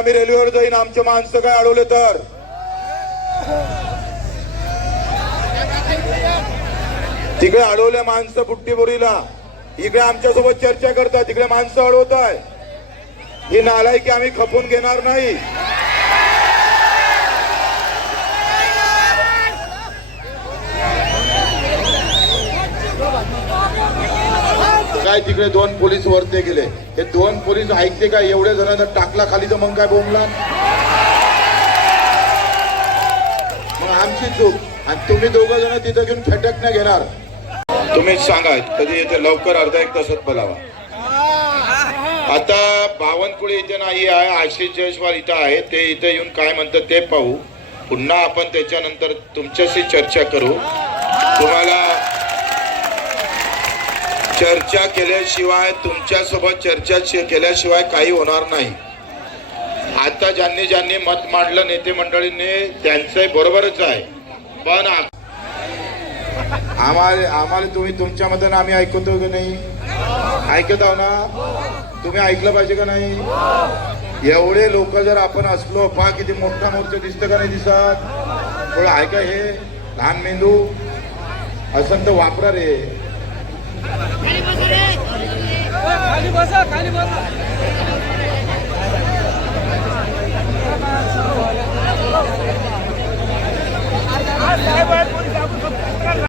आम्ही रेल्वेवर जाईन आमचे माणसं काय अडवले तर? तिकडे अडवल्या माणसं बुट्टीबोरीला. इकडे आमच्यासोबत चर्चा करतात तिकडे माणसं अडवत आहे ही नालायकी आम्ही खपून घेणार नाही. काय तिकडे दोन पोलीस वरते गेले? हे दोन पोलीस ऐकते का? एवढे जणांना टाकला खाली तर मग काय बोंबला? मग आमची चूक. आणि तुम्ही दोघं जण तिथं घेऊन फटक नाही घेणार. तुम्ही सांगा कधी येते? लवकर अर्धा एक तासात बोलावा. आता बावनकुळे इथे नाही आहे आशिष जयस्वाल इथं आहे. ते इथे येऊन काय म्हणतात ते पाहू. पुन्हा आपण त्याच्यानंतर तुमच्याशी चर्चा करू. तुम्हाला चर्चा केल्याशिवाय तुमच्यासोबत चर्चा केल्याशिवाय काही होणार नाही. आता ज्यांनी ज्यांनी मत मांडलं नेते मंडळींनी त्यांचं बरोबरच आहे. पण आम्हाला आम्हाला तुम्ही तुमच्या मतानं आम्ही ऐकतो की नाही? ऐकत आहो ना? तुम्ही ऐकलं पाहिजे का नाही? एवढे लोक जर आपण असलो पहा किती मोठा मोर्चा दिसतं का नाही दिसत? थोडं ऐका हे लहान मेंदू. असं तर वापरा रे. खाली बसा खाली बसा साहेब